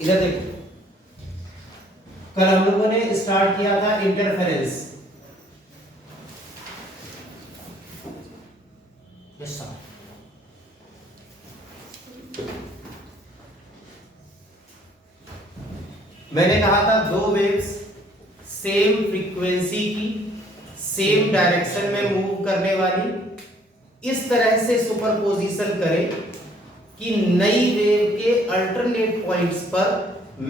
इधर देखो, कल हम लोगों ने स्टार्ट किया था इंटरफेरेंस। Yes sir. मैंने कहा था दो वेव्स सेम फ्रीक्वेंसी की सेम डायरेक्शन में मूव करने वाली इस तरह से सुपरपोजिशन करें कि नई वेव के अल्टरनेट पॉइंट्स पर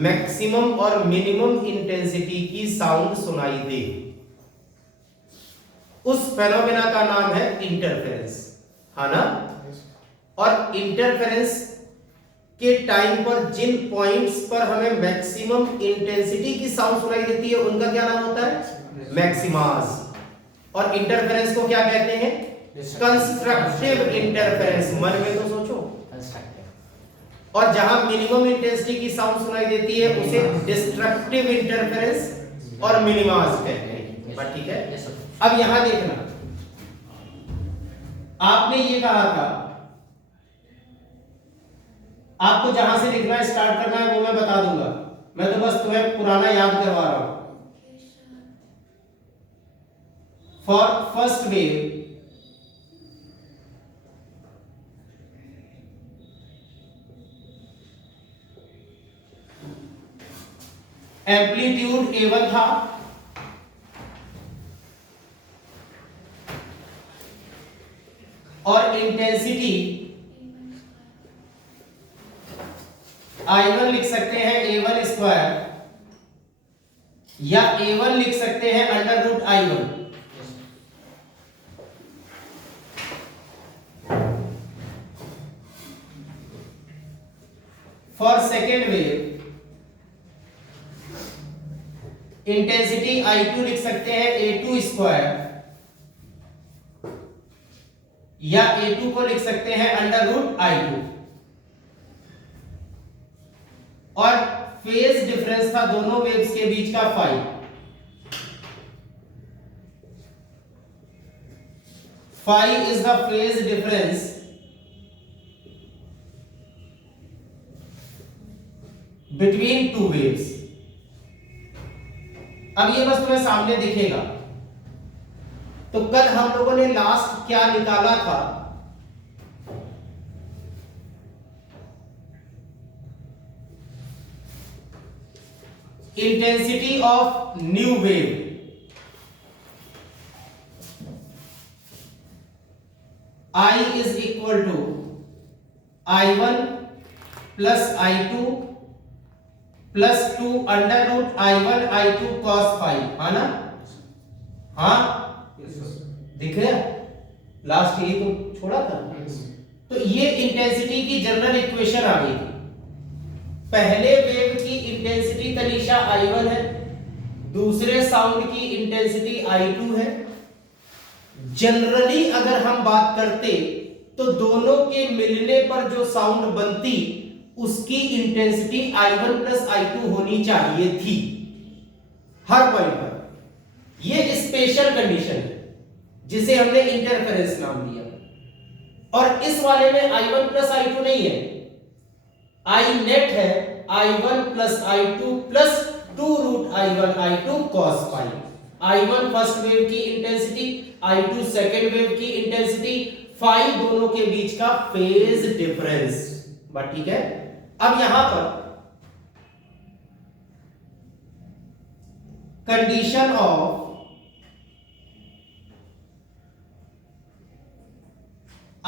मैक्सिमम और मिनिमम इंटेंसिटी की साउंड सुनाई दे। उस फेनोमेना का नाम है इंटरफेरेंस, है ना। और इंटरफेरेंस के टाइम पर जिन पॉइंट्स पर हमें मैक्सिमम इंटेंसिटी की साउंड सुनाई देती है उनका क्या नाम होता है, मैक्सिमास। और इंटरफेरेंस को क्या कहते हैं, कंस्ट्रक्टिव इंटरफेरेंस। मन में तो सोचो। और जहां मिनिमम इंटेंसिटी की साउंड सुनाई देती है उसे डिस्ट्रक्टिव इंटरफेरेंस और मिनिमास कहते हैं। बात ठीक है। अब यहां देखना, आपने ये कहा था आपको जहां से लिखना स्टार्ट करना है वो मैं बता दूंगा, मैं तो बस तुम्हें पुराना याद करवा रहा हूं। For first wave amplitude A1 था, और इंटेंसिटी I1 लिख सकते हैं A1 स्क्वायर, या A1 लिख सकते हैं under root I1। For second wave intensity I2 लिख सकते हैं A2 स्क्वायर, या A2 को लिख सकते हैं अंडर रूट I2। और फेज डिफरेंस था दोनों वेव्स के बीच का phi. Phi is the phase difference between two waves. अब ये बस तुम्हें सामने दिखेगा। तो कल हम लोगों ने लास्ट क्या निकाला था, intensity of new wave I is equal to I1 plus I2 plus 2 under root I1 I2 cos phi, है ना। हाँ दिख रहा है, लास्ट यही तो छोड़ा था। तो ये इंटेंसिटी की जनरल इक्वेशन आ गई। पहले वेव की इंटेंसिटी तनीषा I1 है, दूसरे साउंड की इंटेंसिटी I2 है। जनरली अगर हम बात करते तो दोनों के मिलने पर जो साउंड बनती उसकी इंटेंसिटी I1 प्लस I2 होनी चाहिए थी हर पॉइंट पर। ये स्पेशल कंडीशन है जिसे हमने इंटरफेरेंस नाम दिया। और इस वाले में I1 प्लस I2 नहीं है, I नेट है I1 plus I2 plus 2 root I1 I2 cos phi. I1 first wave की इंटेंसिटी, I2 सेकेंड वेव की इंटेंसिटी, फाई दोनों के बीच का फेज डिफरेंस। बात ठीक है। अब यहां पर कंडीशन ऑफ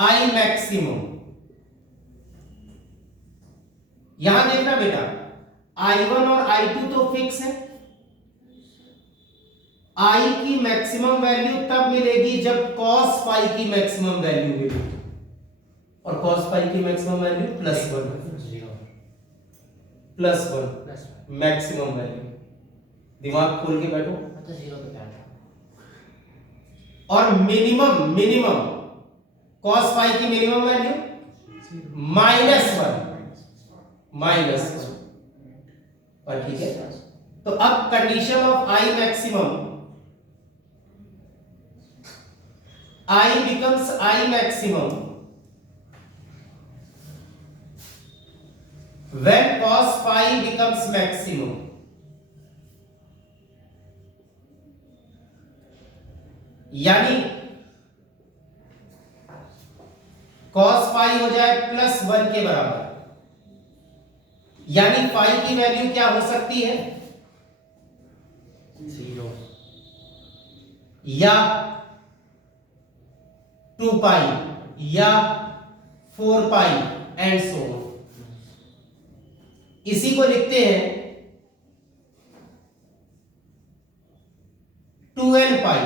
I मैक्सिमम, यहां देखना बेटा, I1 और I2 तो फिक्स है। I की मैक्सिमम वैल्यू तब मिलेगी जब cos फाई की मैक्सिमम वैल्यू मिलेगी, और cos फाई की मैक्सिमम वैल्यू +1, +1 मैक्सिमम वैल्यू। दिमाग खोल के बैठो। तो 0 पे बैठा। और मिनिमम cos फाई की मिनिमम वैल्यू -1, और ठीक है। तो अब condition of I maximum, I becomes I maximum when cos phi becomes maximum. यानी cos phi हो जाए +1 के बराबर, यानी phi की वैल्यू क्या हो सकती है? 0 या 2 पाई या 4 पाई एंड सो ऑन। इसी को लिखते हैं 2n pi.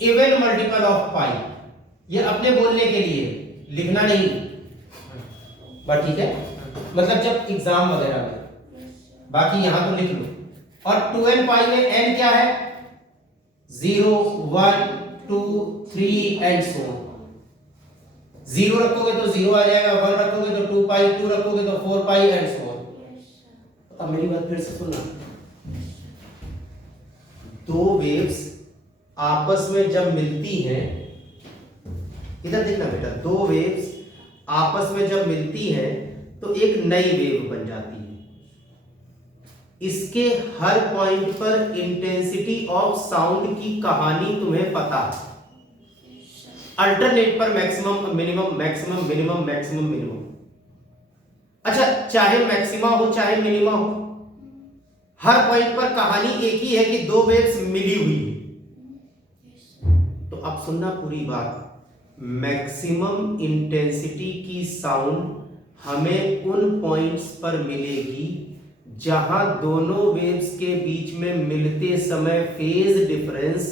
Even multiple of pi, ये अपने बोलने के लिए, लिखना नहीं, बट ठीक है, मतलब जब एग्जाम वगैरह में, बाकी यहां तो लिख लो। और 2n पाई में n क्या है? 0 1 2 3 एंड सो ऑन। 0 रखोगे तो 0 आ जाएगा, 1 रखोगे तो 2 पाई, 2 रखोगे तो 4 पाई एंड सो ऑन। अब मेरी बात फिर से सुनना, दो वेव्स आपस में जब मिलती हैं, इधर देखना बेटा, दो वेव्स आपस में जब मिलती हैं तो एक नई वेव बन जाती है। इसके हर पॉइंट पर इंटेंसिटी ऑफ साउंड की कहानी तुम्हें पता है। अल्टरनेट पर maximum minimum, maximum minimum, maximum minimum. अच्छा, चाहे मैक्सिमा हो चाहे मिनिमा हो, हर पॉइंट पर कहानी एक ही है कि दो वेव्स मिली हुई है। तो अब सुनना पूरी बात, मैक्सिमम इंटेंसिटी की साउंड हमें उन पॉइंट्स पर मिलेगी जहां दोनों वेव्स के बीच में मिलते समय phase difference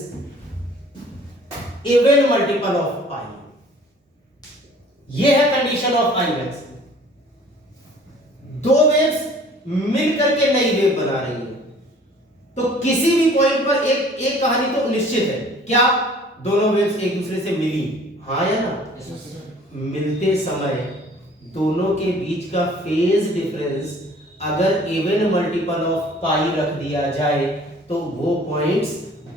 even multiple of pi. यह है कंडीशन ऑफ आई मैक्स। दो वेव्स मिलकर के नई वेव बना रही है, तो किसी भी पॉइंट पर एक कहानी तो निश्चित है, क्या दोनों वेव्स एक दूसरे से मिली, हाँ या ना? मिलते समय दोनों के बीच का फेज डिफरेंस अगर इवन मल्टीपल ऑफ पाई रख दिया जाए तो वो पॉइंट्स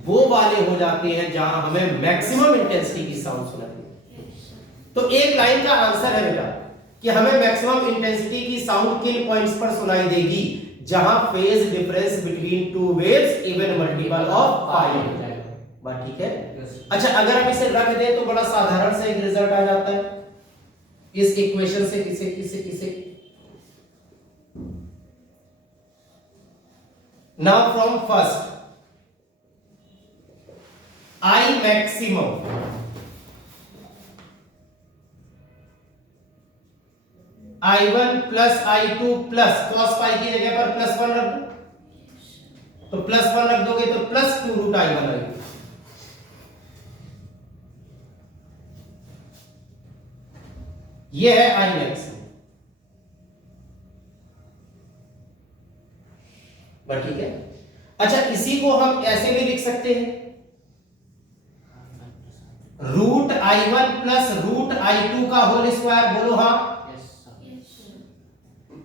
वो वाले हो जाते हैं जहां हमें मैक्सिमम इंटेंसिटी की साउंड सुनाई देती। तो एक लाइन का आंसर है बेटा कि हमें मैक्सिमम इंटेंसिटी की साउंड किन पॉइंट्स पर सुनाई देगी? जहां phase difference between two waves even multiple of pi. बात ठीक है? अच्छा, अगर हम इसे रख दें तो बड़ा साधारण सा एक रिजल्ट आ जाता है इस इक्वेशन से। किसे now from first I maximum I1 plus I2 plus cos पाई की जगह पर +1 रख दो, तो +1 रख दोगे तो +2 रूट I1 आएगी। ये है I मैक्सिमम। बट ठीक है। अच्छा, इसी को हम ऐसे भी लिख सकते हैं, root I1 plus root I2 का होल स्क्वायर। बोलो हाँ।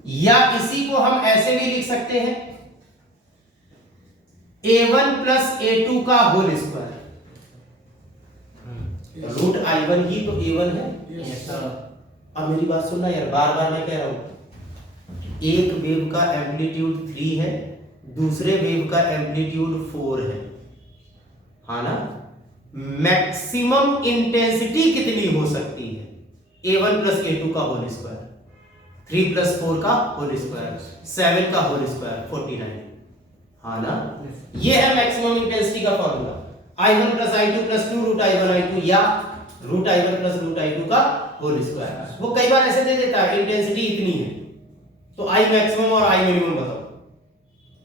या इसी को हम ऐसे भी लिख सकते हैं, A1 प्लस A2 का होल स्क्वायर। रूट I1 ही तो A1 है। अब मेरी बात सुनना यार, बार बार मैं कह रहा हूं, एक वेव का एम्पलीट्यूड 3 है, दूसरे वेव का एम्पलीट्यूड 4 है, हाँ ना? मैक्सिमम इंटेंसिटी कितनी हो सकती है? A1 प्लस A2 का होल स्क्वायर, 3 प्लस 4 का होल स्क्वायर, 7 का होल स्क्वायर 49, हाँ ना? ये है मैक्सिमम इंटेंसिटी का formula. I1 plus I2 plus 2 root I1 I2 या root I1 plus root I2 का होल स्क्वायर। वो कई बार ऐसे दे देता है इंटेंसिटी इतनी है, तो I मैक्सिमम और I मिनिमम बताओ।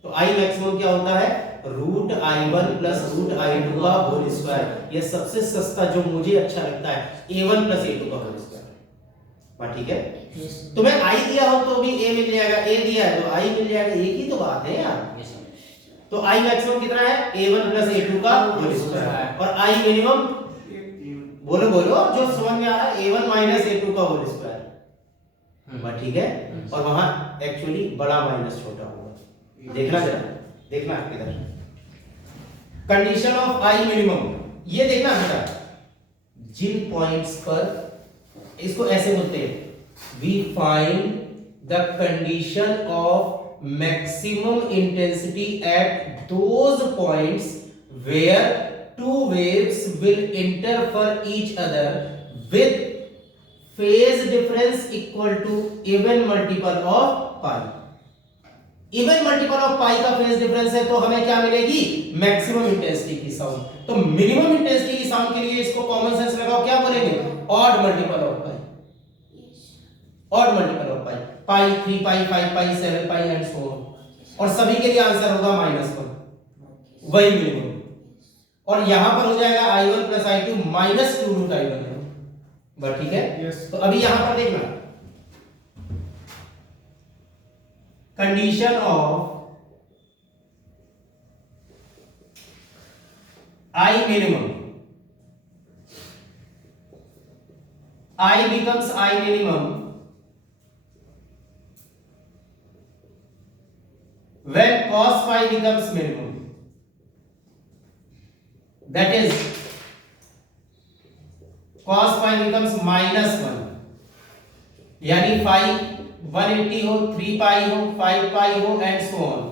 तो I मैक्सिमम क्या होता है? Root I1 plus root I2 का होल स्क्वायर। ये सबसे सस्ता जो मुझे अच्छा लगता है, A1 प्लस A2 का होल स्क्वायर। बात ठीक है? तुम्हें I दिया हो तो भी A मिल जाएगा, A दिया है तो I मिल जाएगा, एक ही तो बात है यार। तो I मैक्सिमम कितना है? A1 प्लस A2 का होल स्क्वायर। और I मिनिमम बोलो जो समझ में आ रहा है, A1 माइनस A2 का होल स्क्वायर। बात ठीक है? और वहां एक्चुअली बड़ा माइनस छोटा होगा। देखना जरा, देखना इधर। कंडीशन ऑफ आई मिनिमम, ये देखना बेटा, जिन पॉइंट्स पर इसको ऐसे बोलते हैं, we find the condition of maximum intensity at those points where two waves will interfere each other with phase difference equal to even multiple of pi. Even multiple of pi का phase difference है तो हमें क्या मिलेगी, maximum intensity की sound. तो minimum intensity की sound के लिए इसको कॉमन सेंस लगाओ, क्या बोलेंगे, odd multiple of pi, odd multiple of pi, pi 3 pi 5 pi 7 pi and so on, और सभी के लिए आंसर होगा -1, वही मिनिमम। और यहां पर हो जाएगा i1 plus i2 minus 2 root i1 है, बस ठीक है। तो अभी यहां पर देखना, condition of i minimum, i becomes i minimum when cos phi becomes minimum, that is cos phi becomes -1, यानी phi 180 हो, 3 पाई हो, 5 पाई हो एंड सो ऑन,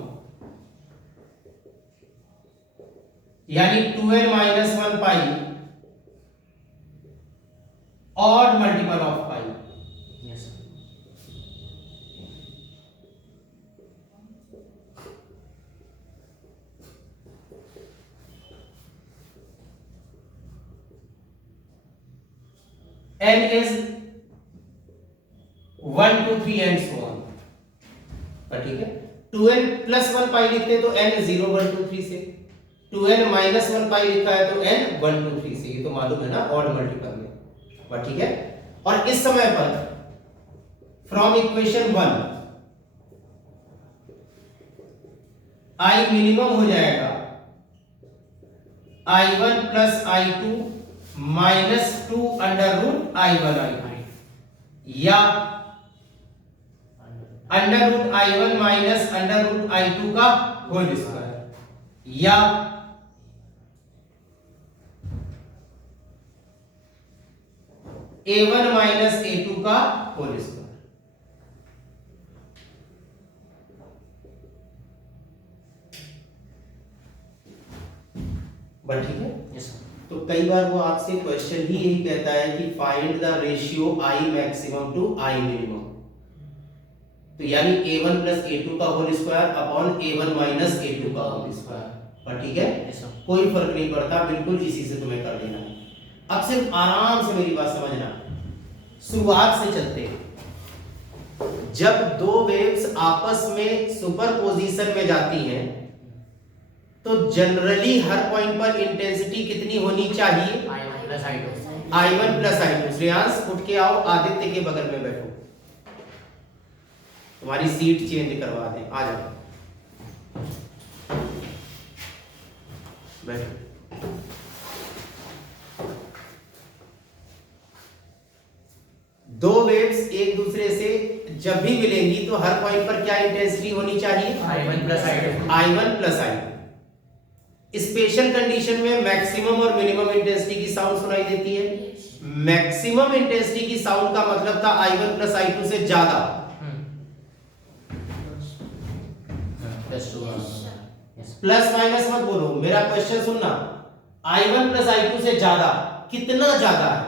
यानी 2n minus 1 pi odd multiple of pi. Yes n is 1 2 3 and so on, ठीक है। 2n plus 1 पाई लिखते तो n 0 1 2 3 से, 2n माइनस 1 पाई लिखा है तो n 1 2 3 से, ये तो मालूम है ना ऑड मल्टीपल में, बट ठीक है। और इस समय पर फ्रॉम इक्वेशन 1 i मिनिमम हो जाएगा i1 plus i2 minus 2 under root i1 i2, या under root i1 minus under root i2 का होल स्क्वायर, या a1 माइनस a2 का होल स्क्वायर। बट ठीक है। यस तो कई बार वो आपसे क्वेश्चन ही यही कहता है कि find the ratio i maximum to i minimum, तो यानी a1 प्लस a2 का whole square upon a1 minus a2 का होल स्क्वायर, पर ठीक है, कोई फर्क नहीं पड़ता, बिल्कुल इसी से तुम्हें कर देना है। अब सिर्फ आराम से मेरी बात समझना, शुरुआत से चलते हैं। जब दो वेव्स आपस में सुपरपोजिशन में जाती हैं तो जनरली हर पॉइंट पर इंटेंसिटी कितनी होनी चाहिए, i1 plus i2, i1 plus i2। Shreyansh उठ के आओ, आदित्य के बगल में बैठो, तुम्हारी सीट चेंज करवा दें, आ जाओ बैठो। दो वेव्स एक दूसरे से जब भी मिलेंगी तो हर पॉइंट पर क्या इंटेंसिटी होनी चाहिए, i1 plus i2, i1 plus i2। Special condition में मैक्सिमम और मिनिमम इंटेंसिटी की साउंड सुनाई देती है। मैक्सिमम इंटेंसिटी की साउंड का मतलब था i1 प्लस i2 से ज्यादा, प्लस माइनस मत बोलो, मेरा क्वेश्चन सुनना, i1 प्लस i2 से ज्यादा, कितना ज्यादा है,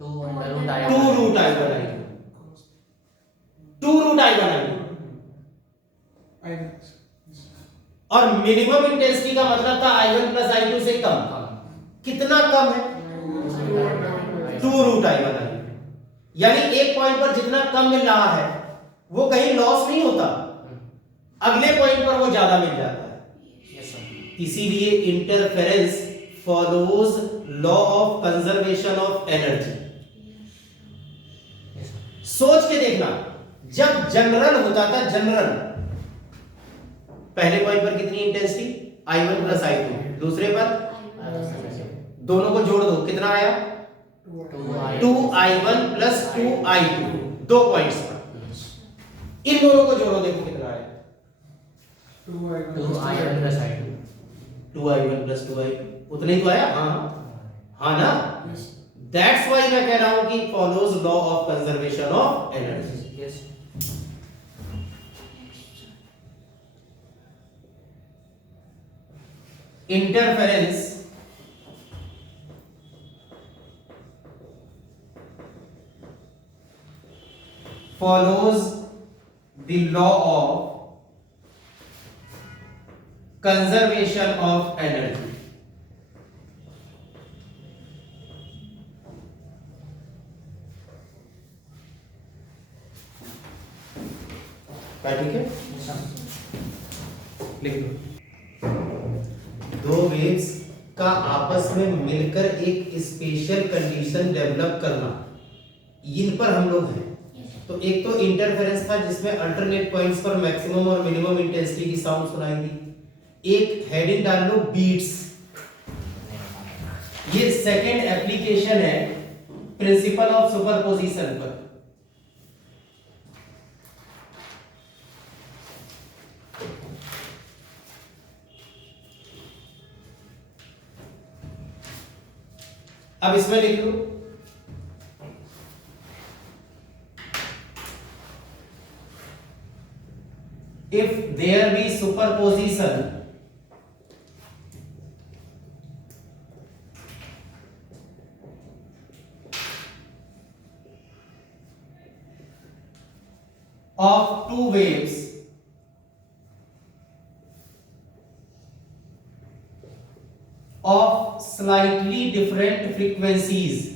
2 under root i1, 2 root i1 i2, 2 root i1 i2। और मिनिमम इंटेंसिटी का मतलब था i1 प्लस i2 से कम, कितना कम है, 2 रूट i1 i2। यानी एक पॉइंट पर जितना कम मिल रहा है वो कहीं लॉस नहीं होता, अगले पॉइंट पर वो ज्यादा मिल जाता है। इसीलिए interference follows law of conservation of energy. सोच के देखना, जब जनरल होता था, जनरल पहले पॉइंट पर कितनी इंटेंसिटी, i1 प्लस i2, दूसरे पर दोनों को जोड़ दो, कितना आया, 2i1 प्लस 2i2, दो पॉइंट्स पर इन दोनों को जोड़ो, देखो कितना आया, 2i1 plus i2, 2i1 plus 2i, उतना ही तो आया। हाँ ना, दैट्स वाई मैं कह रहा हूं कि follows law of conservation of energy. Yes interference follows the law of conservation of energy। क्या ठीक है, लिख लो। दो वेव्स का आपस में मिलकर एक स्पेशल कंडीशन डेवलप करना, इन पर हम लोग हैं। तो एक तो इंटरफेरेंस था जिसमें अल्टरनेट पॉइंट्स पर मैक्सिमम और मिनिमम इंटेंसिटी की साउंड सुनाई दी। एक हेडिंग डाल लो बीट्स, ये सेकंड एप्लीकेशन है प्रिंसिपल ऑफ सुपरपोजिशन पर। अब इसमें लिख लो if there be superposition of two waves of slightly different frequencies,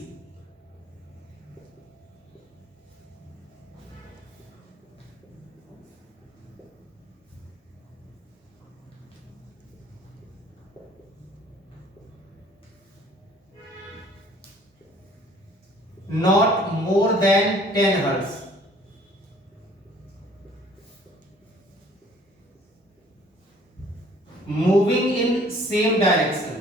not more than 10 hertz, moving in same direction,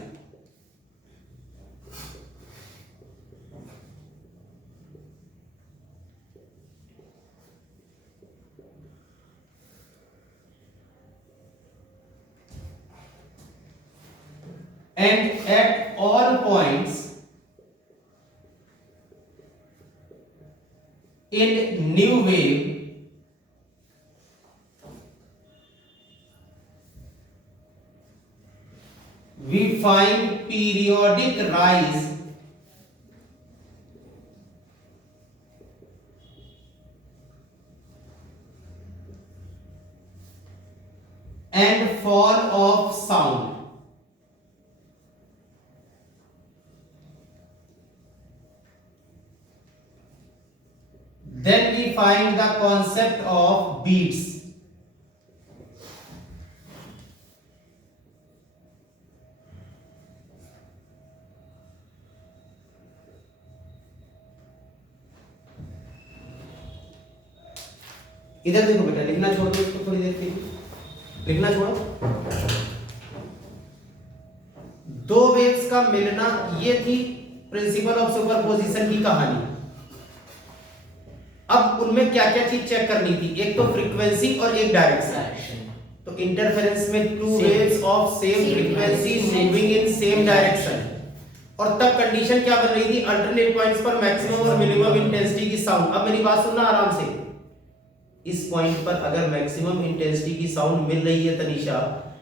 and at all points in new wave we find periodic rise and fall of sound। Then we find the concept of beats। इधर देखो बेटा, लिखना छोड़ दो इसको थोड़ी देर के लिए, लिखना छोड़ो। दो वेव्स का मिलना, ये थी प्रिंसिपल ऑफ सुपरपोजिशन की कहानी। अब उनमें क्या क्या चीज चेक करनी थी, एक तो फ्रीक्वेंसी और एक डायरेक्शन। तो इंटरफेरेंस में two waves of same frequency moving in same direction, और तब कंडीशन क्या बन रही थी, अल्टरनेट पॉइंट्स पर मैक्सिमम और मिनिमम इंटेंसिटी की साउंड। अब मेरी बात सुनना आराम से, इस पॉइंट पर अगर मैक्सिमम इंटेंसिटी की साउंड मिल रही है तनीषा,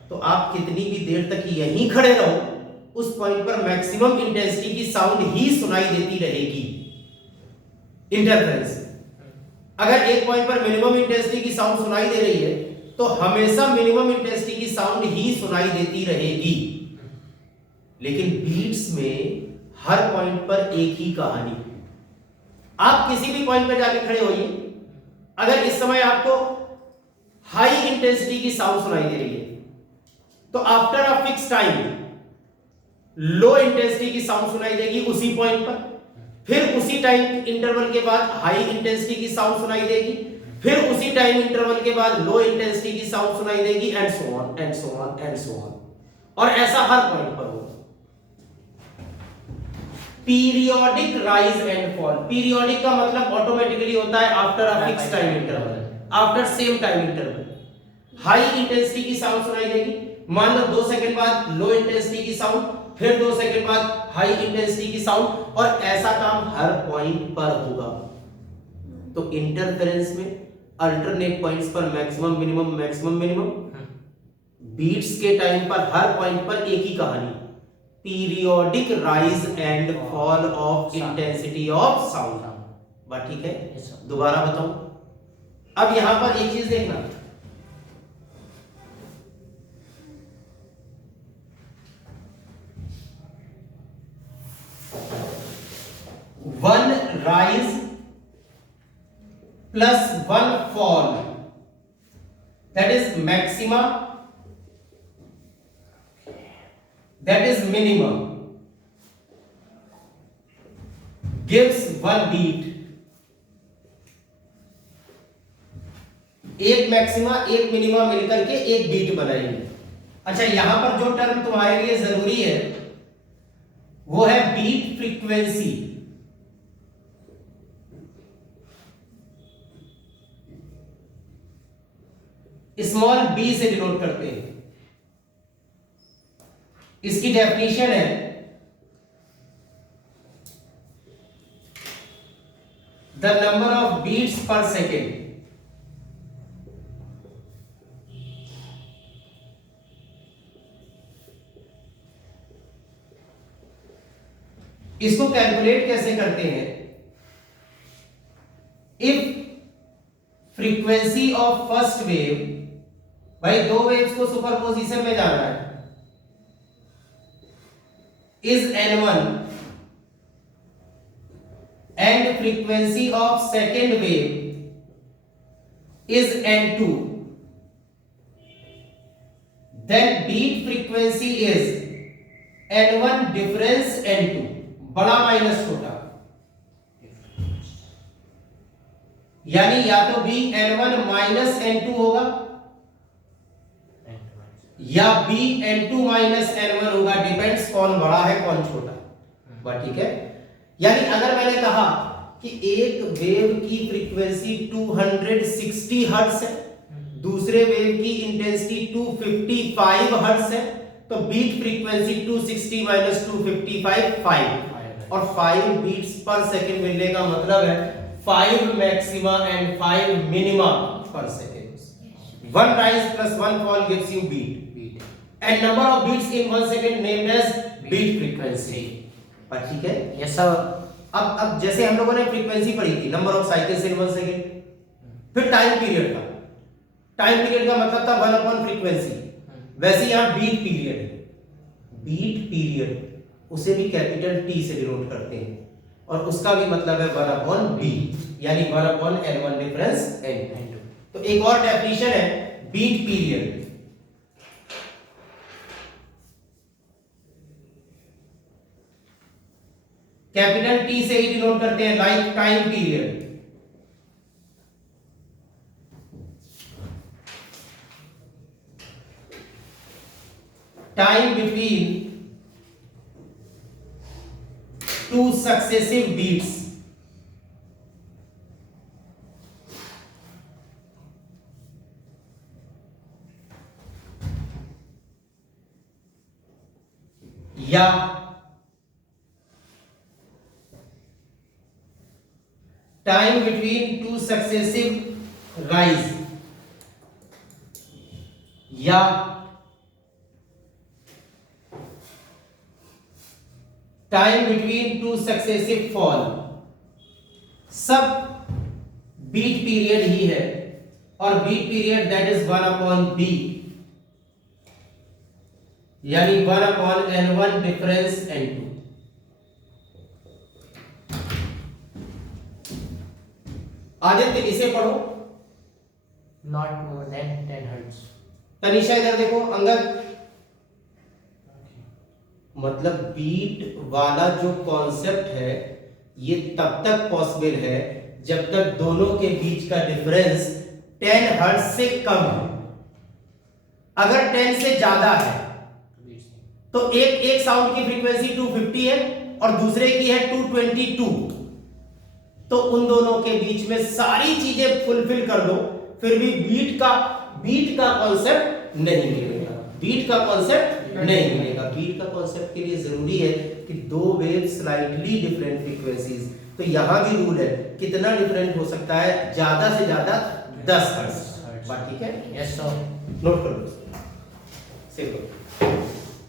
तो आप कितनी भी देर तक यहीं खड़े रहो, उस पॉइंट पर मैक्सिमम इंटेंसिटी की साउंड ही सुनाई देती रहेगी। इंटरफेरेंस, अगर एक पॉइंट पर मिनिमम इंटेंसिटी की साउंड सुनाई दे रही है तो हमेशा मिनिमम इंटेंसिटी की साउंड ही सुनाई देती रहेगी। लेकिन बीट्स में हर पॉइंट पर एक ही कहानी। आप किसी भी पॉइंट पर जाके खड़े होइए, अगर इस समय आपको हाई इंटेंसिटी की साउंड सुनाई दे रही है, तो after a fix time low intensity की साउंड सुनाई देगी उसी पॉइंट पर, फिर उसी टाइम इंटरवल के बाद हाई इंटेंसिटी की साउंड सुनाई देगी, फिर उसी टाइम इंटरवल के बाद लो इंटेंसिटी की साउंड सुनाई देगी, and so on and so on and so on, और ऐसा हर पॉइंट पर होगा। Periodic rise and fall, periodic का मतलब ऑटोमेटिकली होता है after a fix time interval, after same time interval. High intensity की साउंड सुनाई देगी, मान लो 2 सेकंड बाद लो इंटेंसिटी की साउंड, फिर 2 सेकंड बाद हाई इंटेंसिटी की साउंड, और ऐसा काम हर पॉइंट पर होगा। तो इंटरफेरेंस में अल्टरनेट पॉइंट्स पर मैक्सिमम मिनिमम, बीट्स के टाइम पर हर पॉइंट पर एक ही कहानी, periodic rise and fall of intensity of sound. बात ठीक है? Yes, sir. दोबारा बताऊं। अब यहां पर एक चीज देखना, one rise plus one fall, that is maxima, that is minimum, gives one beat। एक मैक्सिमा एक मिनिमा मिलकर के एक बीट बनाएंगे। अच्छा, यहां पर जो टर्म तुम्हारे लिए जरूरी है वो है बीट फ्रीक्वेंसी। स्मॉल बी से डिनोट करते हैं। इसकी डेफिनेशन है the number of beats per second. इसको कैलकुलेट कैसे करते हैं? If frequency of first wave, भाई दो वेव्स को सुपरपोजिशन में जाना है, is n1 and frequency of second wave is n2, then beat frequency is n1 difference n2, बड़ा माइनस छोटा, यानी या तो बी n1 माइनस n2 होगा या बी n2 माइनस n1 होगा, डिपेंड्स कौन बड़ा है कौन छोटा। बात ठीक है? यानी अगर मैंने कहा कि एक वेव की फ्रीक्वेंसी 260 हर्ट्ज है, दूसरे वेव की इंटेंसिटी 255 हर्ट्ज है, तो बीट फ्रीक्वेंसी 260 माइनस 255 5, और 5 बीट्स पर सेकंड मिलने का मतलब है 5 maxima and 5 minima per second. One rise plus one fall gives you beat and number of beats in 1 second named as beat frequency. ठीक है? Yes sir. अब जैसे हम लोगों ने फ्रीक्वेंसी पढ़ी थी, number of cycles in 1 second, फिर टाइम पीरियड का, टाइम पीरियड का मतलब था 1 अपॉन फ्रीक्वेंसी, वैसे यहां बीट पीरियड है। बीट पीरियड उसे भी कैपिटल टी से डिनोट करते हैं, और उसका भी मतलब है 1 अपॉन बी, यानी 1 अपॉन n1 डिफरेंस n2। तो एक और डेफिनेशन है बीट पीरियड, कैपिटल टी से ही डिनोट करते हैं, like time period. Time between two successive beats, या time between two successive rise, या time between two successive fall, सब बीट पीरियड ही है, और beat period that is 1 upon b, यानी 1 upon n1 difference n2। Aditya इसे पढ़ो। Not more than 10 hertz. Tanisha इधर देखो। अंगद, मतलब बीट वाला जो कॉन्सेप्ट है ये तब तक पॉसिबल है जब तक दोनों के बीच का डिफरेंस 10 हर्ट्ज से कम है। अगर 10 से ज्यादा है तो एक साउंड की फ्रीक्वेंसी 250 है और दूसरे की है 222, तो उन दोनों के बीच में सारी चीजें फुलफिल कर दो, फिर भी बीट का कॉन्सेप्ट नहीं मिलेगा। बीट का कॉन्सेप्ट नहीं मिलेगा। बीट का कॉन्सेप्ट के लिए जरूरी है कि दो वेव स्लाइटली डिफरेंट फ्रीक्वेंसीज, तो यहां भी रूल है कितना डिफरेंट हो सकता है, ज्यादा से ज्यादा 10 हर्ट्ज। बात ठीक है? Yes, sir. नोट कर लो, सेव करो।